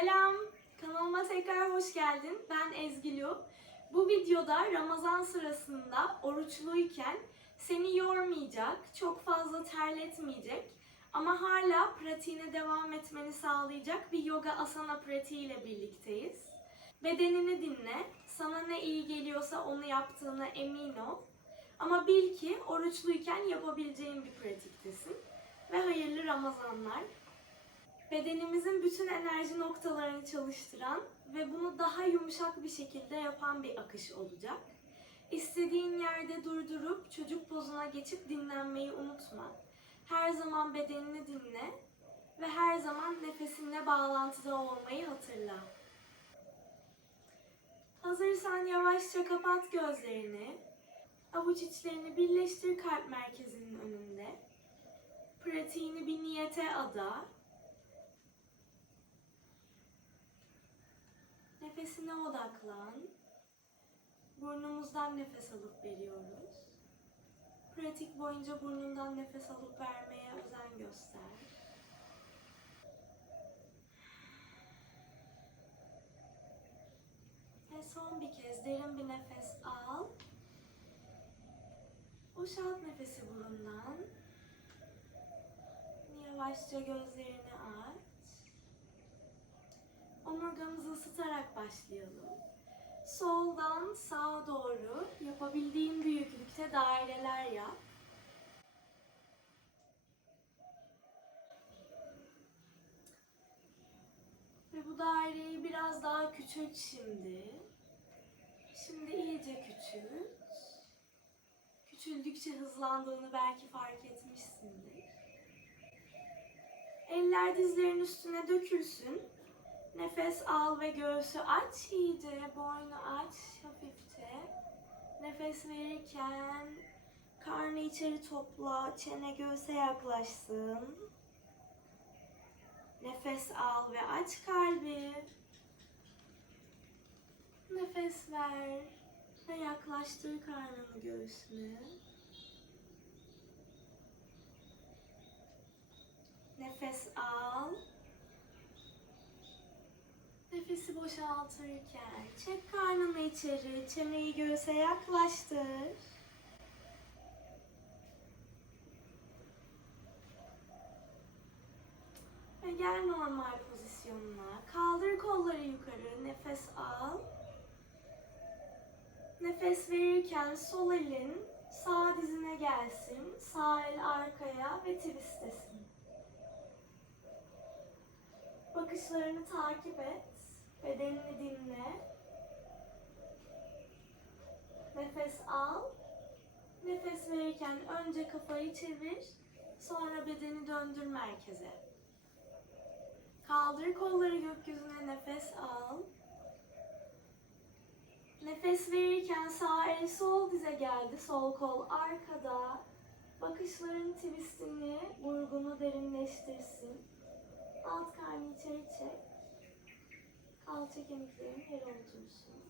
Selam, kanalıma tekrar hoş geldin. Ben Ezgilu. Bu videoda Ramazan sırasında oruçluyken seni yormayacak, çok fazla terletmeyecek ama hala pratiğine devam etmeni sağlayacak bir yoga asana pratiğiyle birlikteyiz. Bedenini dinle, sana ne iyi geliyorsa onu yaptığına emin ol. Ama bil ki oruçluyken yapabileceğin bir pratiktesin. Ve hayırlı Ramazanlar. Bedenimizin bütün enerji noktalarını çalıştıran ve bunu daha yumuşak bir şekilde yapan bir akış olacak. İstediğin yerde durdurup çocuk pozuna geçip dinlenmeyi unutma. Her zaman bedenini dinle ve her zaman nefesinle bağlantıda olmayı hatırla. Hazırsan yavaşça kapat gözlerini. Avuç içlerini birleştir kalp merkezinin önünde. Pratiğini bir niyete ada. Nefesine odaklan. Burnumuzdan nefes alıp veriyoruz. Pratik boyunca burnundan nefes alıp vermeye özen göster. Ve son bir kez derin bir nefes al. Boşalt nefesi burundan. Yavaşça gözlerini. Omurgamızı ısıtarak başlayalım. Soldan sağa doğru yapabildiğin büyüklükte daireler yap. Ve bu daireyi biraz daha küçült şimdi. Şimdi iyice küçült. Küçüldükçe hızlandığını belki fark etmişsindir. Eller dizlerin üstüne dökülsün. Nefes al ve göğsü aç iyice, boynu aç hafifçe. Nefes verirken karnı içeri topla, çene göğse yaklaşsın. Nefes al ve aç kalbi. Nefes ver ve yaklaştır karnını göğsüne. Nefes al. Nefesi boşaltırken çek karnını içeri, çeneyi göğse yaklaştır. Ve gel normal pozisyonuna. Kaldır kolları yukarı, nefes al. Nefes verirken sol elin sağ dizine gelsin, sağ el arkaya ve twistlesin. Bakışlarını takip et. Bedenini dinle. Nefes al. Nefes verirken önce kafayı çevir. Sonra bedeni döndür merkeze. Kaldır kolları gökyüzüne nefes al. Nefes verirken sağ el sol dize geldi. Sol kol arkada. Bakışların twistini, vurgunu derinleştirsin. Alt karnı içeri çek. Kalça kemiklerin yere otursun.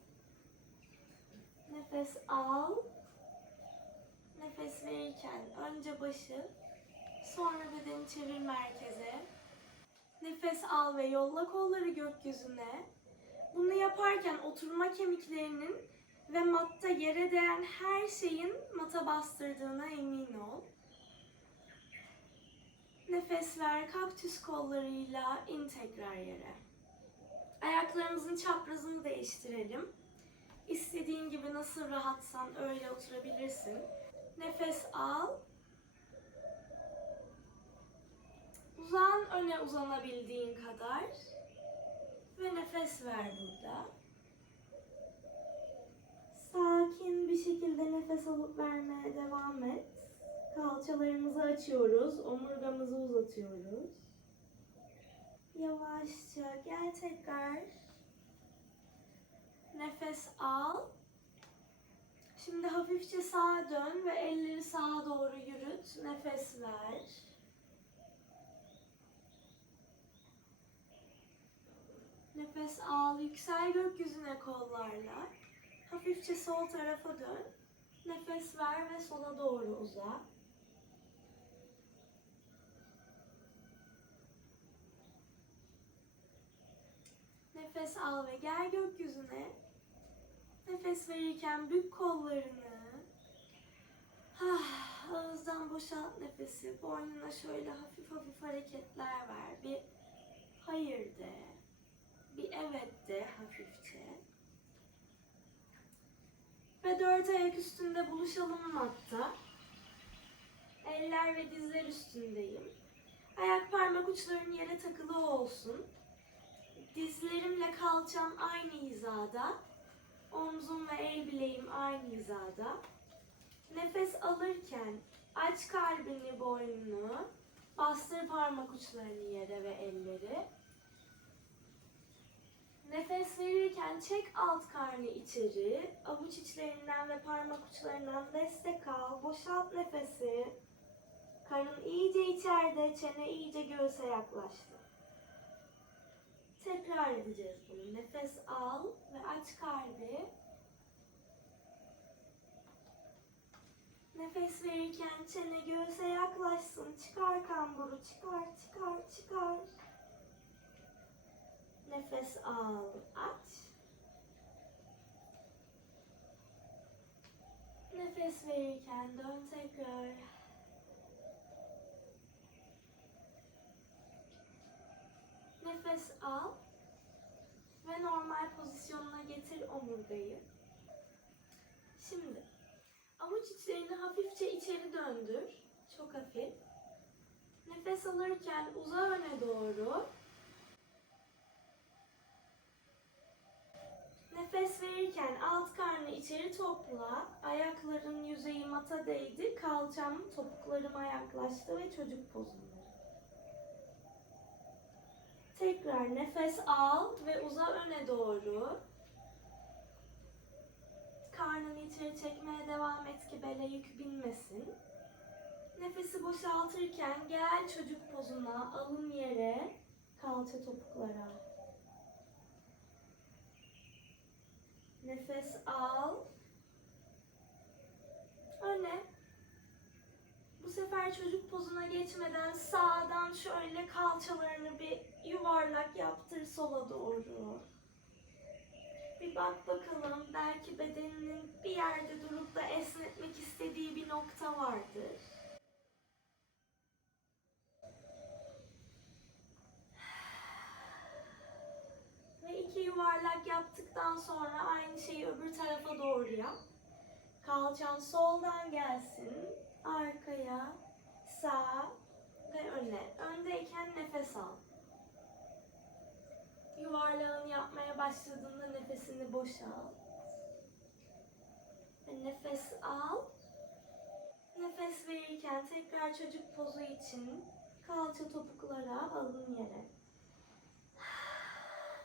Nefes al. Nefes verirken önce başı, sonra bedeni çevir merkeze. Nefes al ve yolla kolları gökyüzüne. Bunu yaparken oturma kemiklerinin ve matta yere değen her şeyin mata bastırdığına emin ol. Nefes ver, kaktüs kollarıyla in tekrar yere. Ayaklarımızın çaprazını değiştirelim. İstediğin gibi nasıl rahatsan öyle oturabilirsin. Nefes al. Uzan öne uzanabildiğin kadar. Ve nefes ver burada. Sakin bir şekilde nefes alıp vermeye devam et. Kalçalarımızı açıyoruz, omurgamızı uzatıyoruz. Yavaşça gel tekrar. Nefes al. Şimdi hafifçe sağa dön ve elleri sağa doğru yürüt. Nefes ver. Nefes al, yüksel gökyüzüne kollarla. Hafifçe sol tarafa dön. Nefes ver ve sola doğru uza. Nefes al ve gel gökyüzüne. Nefes verirken bük kollarını. Ah, ağızdan boşalt nefesi. Boynuna şöyle hafif hafif hareketler ver. Bir hayır de. Bir evet de hafifçe. Ve dört ayak üstünde buluşalım matta. Eller ve dizler üstündeyim. Ayak parmak uçların yere takılı olsun. Dizlerimle kalçam aynı hizada. Omzum ve el bileğim aynı hizada. Nefes alırken aç kalbini, boynunu. Bastır parmak uçlarını yere ve elleri. Nefes verirken çek alt karnı içeri. Avuç içlerinden ve parmak uçlarından destek al. Boşalt nefesi. Karın iyice içeride, çene iyice göğse yaklaştı. Tekrar edeceğiz bunu. Nefes al ve aç kalbi. Nefes verirken çene göğse yaklaşsın. Çıkar kamburu, çıkar, çıkar, çıkar. Nefes al, aç. Nefes verirken dön tekrar. Nefes al ve normal pozisyonuna getir omurgayı. Şimdi avuç içlerini hafifçe içeri döndür. Çok hafif. Nefes alırken uza öne doğru. Nefes verirken alt karnı içeri topla. Ayakların yüzeyi mata değdi. Kalçam topuklarıma yaklaştı ve çocuk pozunda. Tekrar nefes al ve uza öne doğru. Karnını içeri çekmeye devam et ki bele yük binmesin. Nefesi boşaltırken gel çocuk pozuna, alın yere, kalça topuklara. Nefes al. Öne. Sefer çocuk pozuna geçmeden sağdan şöyle kalçalarını bir yuvarlak yaptır sola doğru. Bir bak bakalım belki bedeninin bir yerde durup da esnetmek istediği bir nokta vardır. Ve iki yuvarlak yaptıktan sonra aynı şeyi öbür tarafa doğru yap. Kalçan soldan gelsin, arkaya, sağa ve öne. Öndeyken nefes al. Yuvarlağını yapmaya başladığında nefesini boşalt. Ve nefes al. Nefes verirken tekrar çocuk pozu için kalça topuklara alın yere.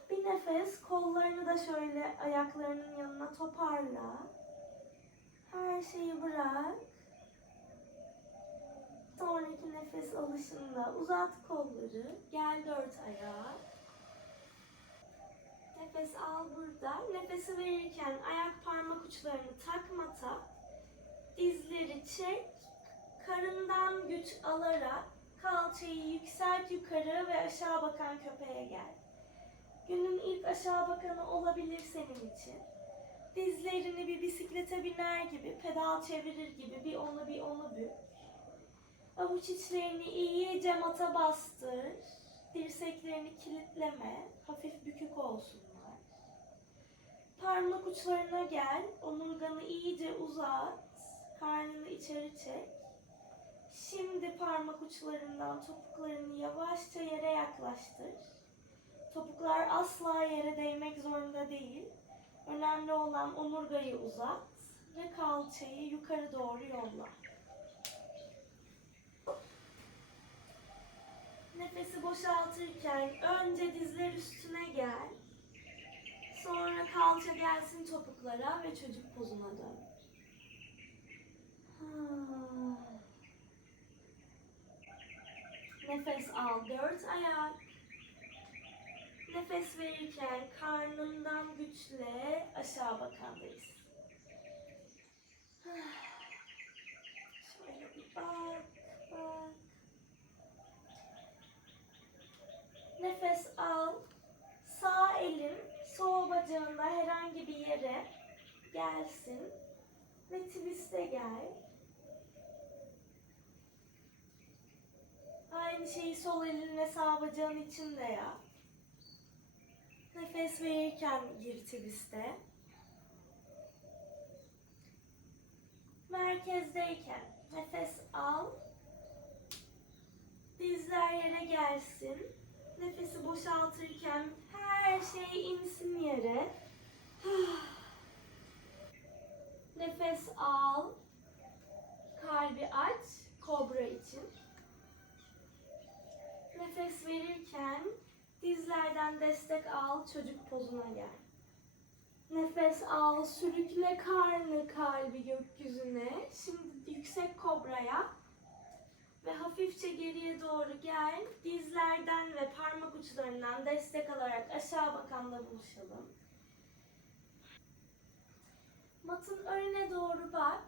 Bir nefes kollarını da şöyle ayaklarının yanına toparla. Her şeyi bırak. Sonraki nefes alışında uzat kolları. Gel dört ayağa. Nefes al burada. Nefesi verirken ayak parmak uçlarını takma tak. Dizleri çek. Karından güç alarak kalçayı yükselt yukarı ve aşağı bakan köpeğe gel. Günün ilk aşağı bakanı olabilir senin için. Dizlerini bir bisiklete biner gibi, pedal çevirir gibi bir onu bir onu bük. Avuç içlerini iyice mata bastır. Dirseklerini kilitleme. Hafif bükük olsunlar. Parmak uçlarına gel. Omurganı iyice uzat. Karnını içeri çek. Şimdi parmak uçlarından topuklarını yavaşça yere yaklaştır. Topuklar asla yere değmek zorunda değil. Önemli olan omurgayı uzat ve kalçayı yukarı doğru yolla. Nefesi boşaltırken önce dizler üstüne gel. Sonra kalça gelsin topuklara ve çocuk pozuna dön. Nefes al dört ayak. Nefes verirken karnından güçle aşağı bakandayız. Ah. Şöyle bir bak, bak. Nefes al. Sağ elin gelsin ve twist'e gel. Aynı şeyi sol elinle sağ bacağın içinde yap. Nefes verirken gir twist'e. Merkezdeyken nefes al. Dizler yere gelsin. Nefesi boşaltırken her şey insin yere. Nefes al. Kalbi aç. Kobra için. Nefes verirken dizlerden destek al. Çocuk pozuna gel. Nefes al. Sürükle karnı kalbi gökyüzüne. Şimdi yüksek kobraya. Ve hafifçe geriye doğru gel. Dizlerden ve parmak uçlarından destek alarak aşağı bakanla buluşalım. Matın önüne doğru bak.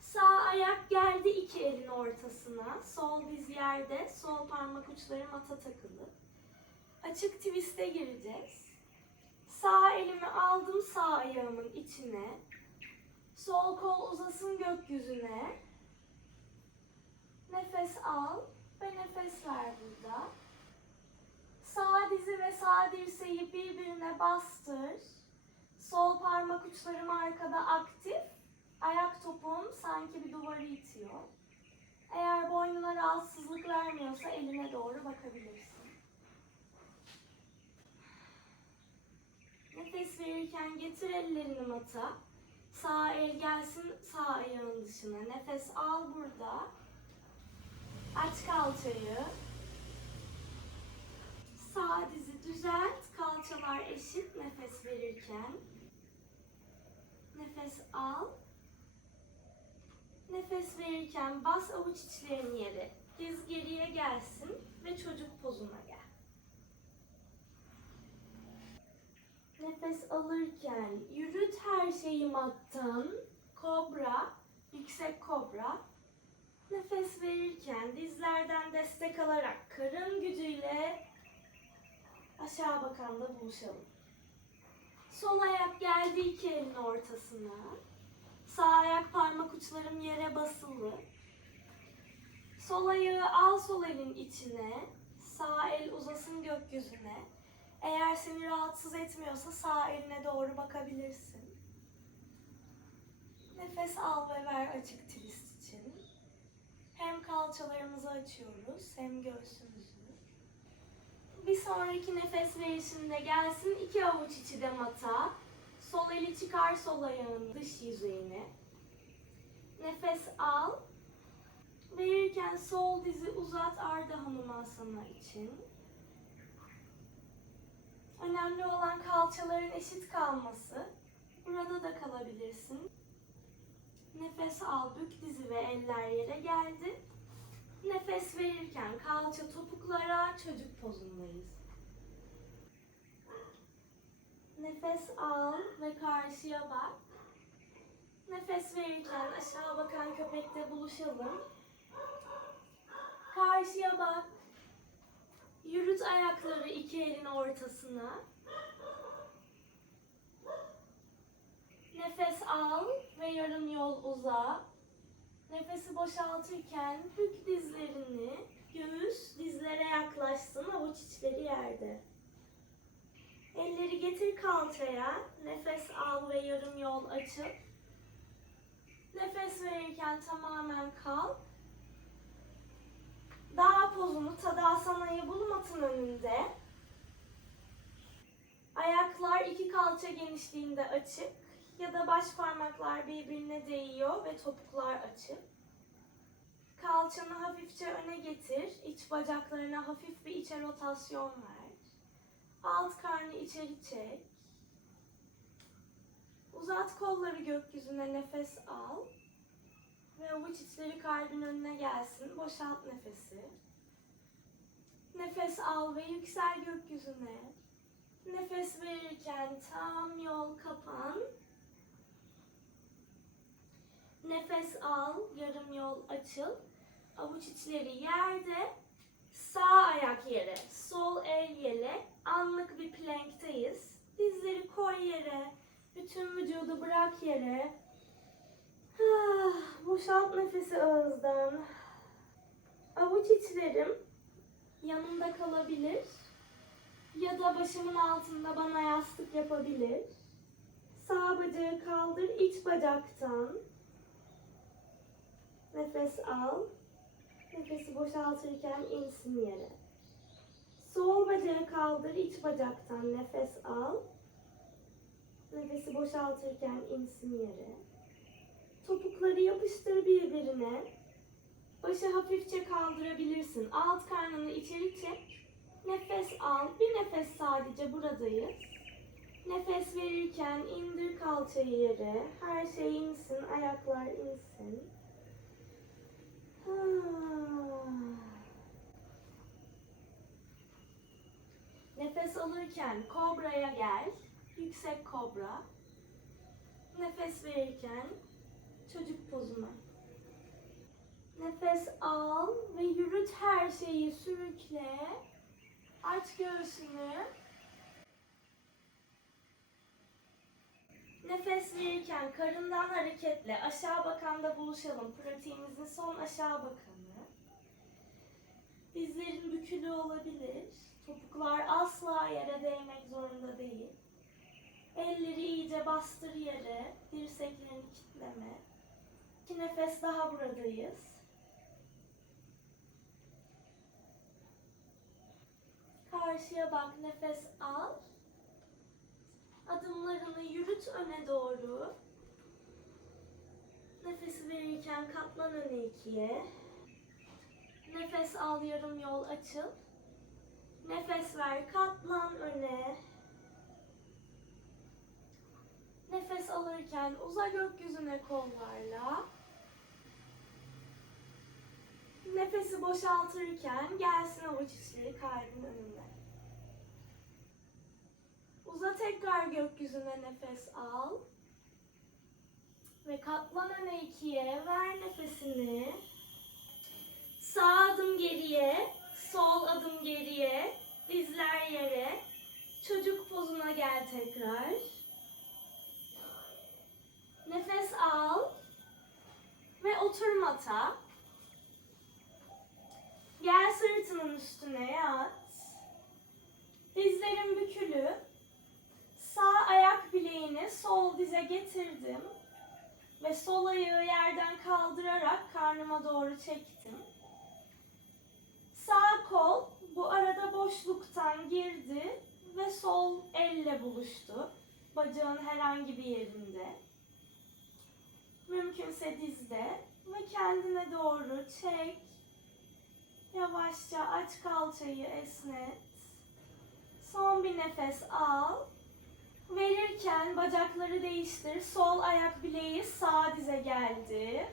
Sağ ayak geldi iki elin ortasına. Sol diz yerde, sol parmak uçları mata takılı. Açık twist'e gireceğiz. Sağ elimi aldım sağ ayağımın içine. Sol kol uzasın gökyüzüne. Nefes al ve nefes ver burada. Sağ dizi ve sağ dirseği birbirine bastır. Sol parmak uçlarım arkada aktif. Ayak topuğum sanki bir duvarı itiyor. Eğer boynuna rahatsızlık vermiyorsa eline doğru bakabilirsin. Nefes verirken getir ellerini mata. Sağ el gelsin sağ ayağın dışına. Nefes al burada. Aç kalçayı. Sağ dizi düzelt. Kalçalar eşit nefes verirken. Nefes al. Nefes verirken bas avuç içlerini yere. Diz geriye gelsin ve çocuk pozuna gel. Nefes alırken yürüt her şeyi mattan. Kobra, yüksek kobra. Nefes verirken dizlerden destek alarak karın gücüyle aşağı bakanla buluşalım. Sol ayak geldi iki elin ortasına. Sağ ayak parmak uçlarım yere basılı. Sol ayağı al sol elin içine. Sağ el uzasın gökyüzüne. Eğer seni rahatsız etmiyorsa sağ eline doğru bakabilirsin. Nefes al ve ver açık twist için. Hem kalçalarımızı açıyoruz hem göğsümüzü. Bir sonraki nefes verişinde gelsin iki avuç içi de mata. Sol eli çıkar sol ayağın dış yüzeyine. Nefes al. Verirken sol dizi uzat Arda Hanumasana için. Önemli olan kalçaların eşit kalması. Burada da kalabilirsin. Nefes al, bük dizi ve eller yere geldi. Nefes verirken kalça topuklara çocuk pozundayız. Nefes al ve karşıya bak. Nefes verirken aşağı bakan köpekte buluşalım. Karşıya bak. Yürüt ayakları iki elin ortasına. Nefes al ve yarım yol uza. Nefesi boşaltırken bük dizlerini, göğüs dizlere yaklaşsın, avuç içleri yerde. Elleri getir kalçaya, nefes al ve yarım yol açıp, nefes verirken tamamen kal. Dağ pozunu Tadasana'yı bul matın önünde. Ayaklar iki kalça genişliğinde açık ya da baş parmaklar birbirine değiyor ve topuklar açık. Kalçanı hafifçe öne getir. iç bacaklarına hafif bir içe rotasyon ver. Alt karnı içeri çek. Uzat kolları gökyüzüne nefes al. Ve avuç içleri kalbin önüne gelsin. Boşalt nefesi. Nefes al ve yüksel gökyüzüne. Nefes verirken tam yol kapan. Nefes al, yarım yol açıl. Avuç içleri yerde. Sağ ayak yere, sol el yere. Anlık bir planktayız. Dizleri koy yere. Bütün vücudu bırak yere. Boşalt nefesi ağızdan. Avuç içlerim yanımda kalabilir. Ya da başımın altında bana yastık yapabilir. Sağ bacağı kaldır iç bacaktan. Nefes al. Nefesi boşaltırken insin yere. Sol bacağı kaldır iç bacaktan nefes al. Nefesi boşaltırken insin yere. Topukları yapıştır birbirine. Başı hafifçe kaldırabilirsin. Alt karnını içeri çek. Nefes al. Bir nefes sadece buradayız. Nefes verirken indir kalçayı yere. Her şey insin. Ayaklar insin. Ah. Nefes alırken kobraya gel. Yüksek kobra. Nefes verirken çocuk pozuna. Nefes al ve yürüt her şeyi sürükle. Aç göğsünü. Nefes verirken karından hareketle aşağı bakanda buluşalım. Pratiğimizin son aşağı bakanı. Dizlerin bükülü olabilir. Topuklar asla yere değmek zorunda değil. Elleri iyice bastır yere. Dirseklerini kitleme. İki nefes daha buradayız. Karşıya bak, nefes al. Adımlarını yürüt öne doğru. Nefesi verirken katlan öne ikiye. Nefes al, yarım yol açıl. Nefes ver, katlan öne. Nefes alırken uza gökyüzüne kollarla. Nefesi boşaltırken gelsin avuç içleri kalbin önünde. Uza tekrar gökyüzüne nefes al. Ve katlan öne ikiye. Ver nefesini. Sağ adım geriye. Sol adım geriye. Dizler yere. Çocuk pozuna gel tekrar. Nefes al. Ve otur mata. Gel sırtının üstüne yat. Dizlerin bükülü. Sağ ayak bileğini sol dize getirdim. Ve sol ayağı yerden kaldırarak karnıma doğru çektim. Sağ kol bu arada boşluktan girdi ve sol elle buluştu. Bacağın herhangi bir yerinde. Mümkünse dizde ve kendine doğru çek. Yavaşça aç kalçayı esnet. Son bir nefes al. Verirken bacakları değiştir. Sol ayak bileği sağ dize geldi.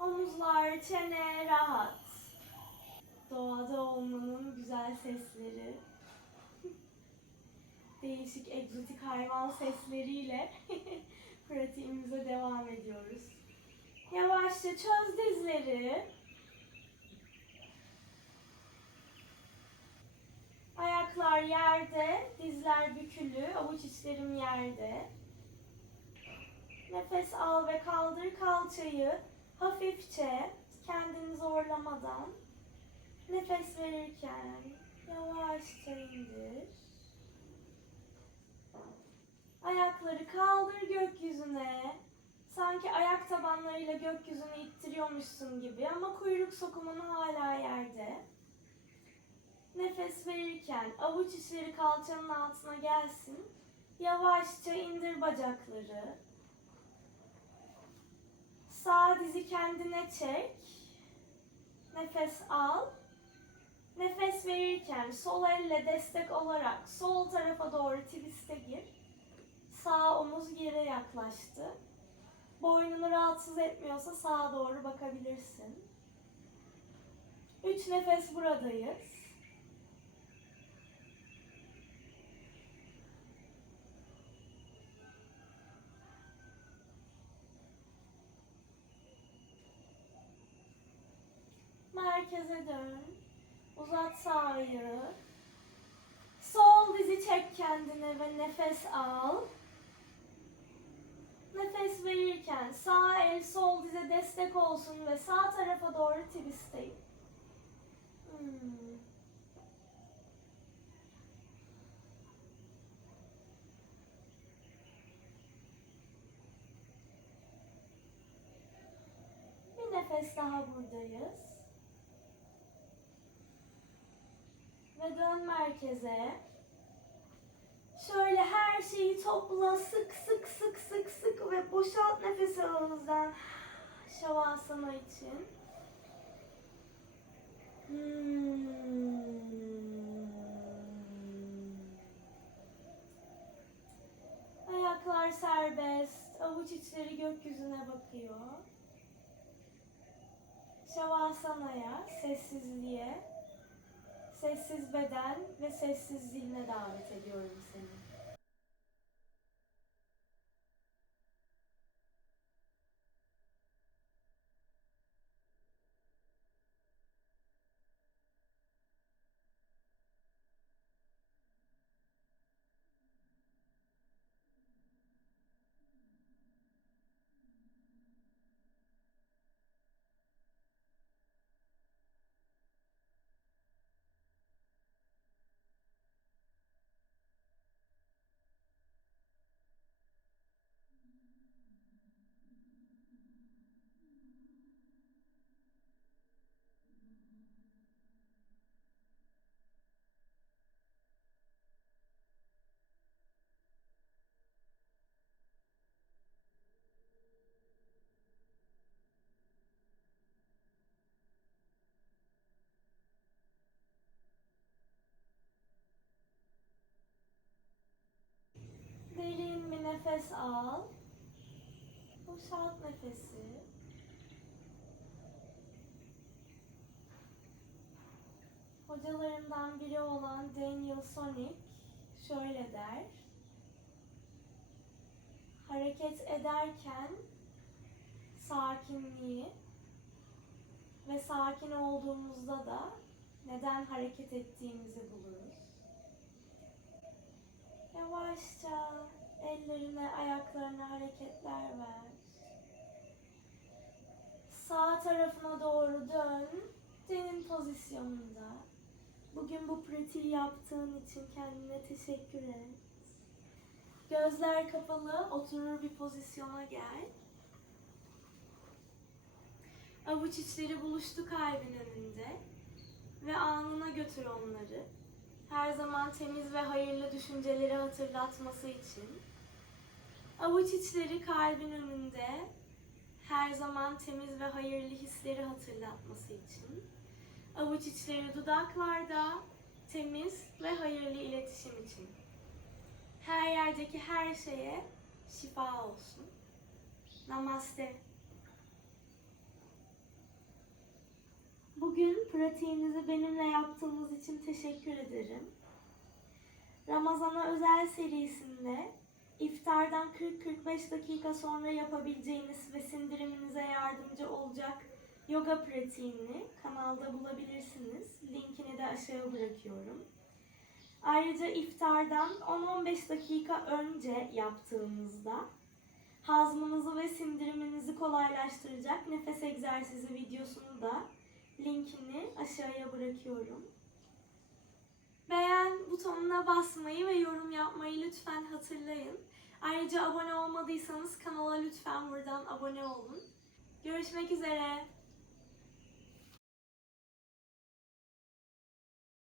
Omuzlar, çene rahat. Doğada olmanın güzel sesleri. Değişik egzotik hayvan sesleriyle pratiğimize devam ediyoruz. Yavaşça çöz dizleri. Ayaklar yerde, dizler bükülü, avuç içlerim yerde. Nefes al ve kaldır kalçayı hafifçe, kendini zorlamadan. Nefes verirken yavaşça indir. Ayakları kaldır gökyüzüne. Sanki ayak tabanlarıyla gökyüzünü ittiriyormuşsun gibi ama kuyruk sokumun hala yerde. Nefes verirken avuç içleri kalçanın altına gelsin. Yavaşça indir bacakları. Sağ dizi kendine çek. Nefes al. Nefes verirken sol elle destek olarak sol tarafa doğru twist'e gir. Sağ omuz yere yaklaştı. Boynunu rahatsız etmiyorsa sağa doğru bakabilirsin. Üç nefes buradayız. Merkeze dön. Uzat sağ ayağı. Sol dizi çek kendine ve nefes al. Nefes verirken sağ el sol dize destek olsun ve sağ tarafa doğru twistleyin. Hmm. Bir nefes daha buradayız. Ve dön merkeze. Şöyle her şeyi topla, sık sık sık sık sık ve boşalt nefes ağızdan. Şavasana için. Hmm. Ayaklar serbest, avuç içleri gökyüzüne bakıyor. Şavasana'ya, sessizliğe, sessiz beden ve sessiz zihne davet ediyorum seni. Derin bir nefes al. Boşalt nefesi. Hocalarımdan biri olan Daniel Sonic şöyle der. Hareket ederken sakinliği ve sakin olduğumuzda da neden hareket ettiğimizi buluruz. Yavaşça ellerine, ayaklarına hareketler ver. Sağ tarafına doğru dön. Denin pozisyonunda. Bugün bu pratiği yaptığın için kendine teşekkür et. Gözler kapalı, oturur bir pozisyona gel. Avuç içleri buluştu kalbin önünde ve anına götür onları her zaman temiz ve hayırlı düşünceleri hatırlatması için. Avuç içleri kalbin önünde her zaman temiz ve hayırlı hisleri hatırlatması için. Avuç içleri dudaklarda temiz ve hayırlı iletişim için. Her yerdeki her şeye şifa olsun. Namaste. Bugün pratiğinizi benimle yaptığınız için teşekkür ederim. Ramazana özel serisinde iftardan 40-45 dakika sonra yapabileceğiniz ve sindiriminize yardımcı olacak yoga pratiğini kanalda bulabilirsiniz. Linkini de aşağıya bırakıyorum. Ayrıca iftardan 10-15 dakika önce yaptığınızda hazmınızı ve sindiriminizi kolaylaştıracak nefes egzersizi videosunu da linkini aşağıya bırakıyorum. Beğen butonuna basmayı ve yorum yapmayı lütfen hatırlayın. Ayrıca abone olmadıysanız kanala lütfen buradan abone olun. Görüşmek üzere.